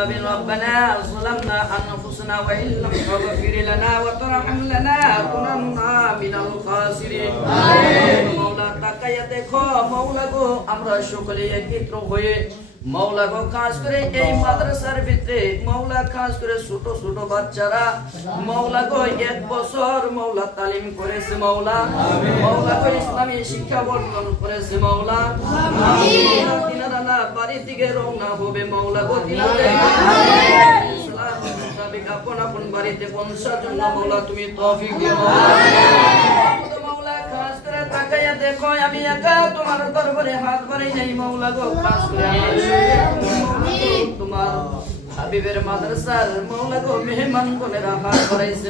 ربنا ظلمنا أنفسنا وإن لم تغفر لنا وترحمنا لنكونن من الخاسرين মৌলা তাকাইয়া দেখো মৌলা গো আমরা সকলে একত্র হয়ে মৌলা গো খাস করে এই মাদ্রাসার ভিতরে মৌলা খাস করে ছোট ছোট বাচ্চারা মৌলা গো এক বছর মৌলা তালিম করেছে মৌলা মৌলা গো ইসলামী শিক্ষা বর্তন করেছে মৌলা দিনারা না বাড়ির দিকে রওনা হবে মৌলা গো দিনাদের মোতাবেক আপন আপন বাড়িতে পৌঁছার জন্য মৌলা তুমি তৌফিক দিও। দেখো আমি একা তোমার দরবারে হাত বাড়াই নাই মৌলা গো খাস করে তোমার হাবিবের মাদ্রাসার মৌলা গো মেহমান কোনেরা হাত বাড়াইছে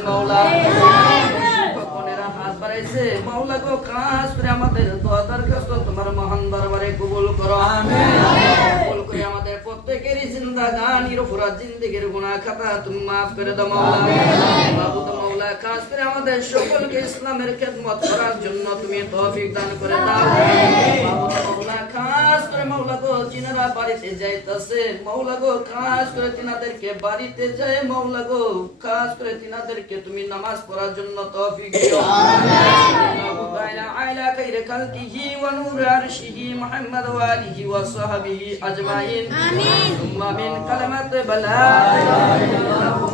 শিক্ষক কোনেরা হাত বাড়াইছে মৌলা গো খাস করে আমাদের দোয়া দরখাস্ত তোমার মহান দরবারে কবুল করো কবুল করে আমাদের জিন্দেগির গুনাহ খাতা তুমি মাফ করে দাও মাওলা মাওলা খাস করে আমাদের সকলকে ইসলামের খেদমত করার জন্য তুমি তৌফিক দান করে দাও মাওলা খাস করে মাওলা গো জিনারা বাড়িতে যাইতাছে মাওলা গো খাস করে তিনাদেরকে বাড়িতে যায় মাওলা গো খাস করে তিনাদেরকে তুমি নামাজ পড়ার জন্য তৌফিক দিও আল্লাহু وعلى على خير خلقه ونور عرشه محمد وآله وصحبه أجمعين. ثم من كلمة بلاء. الله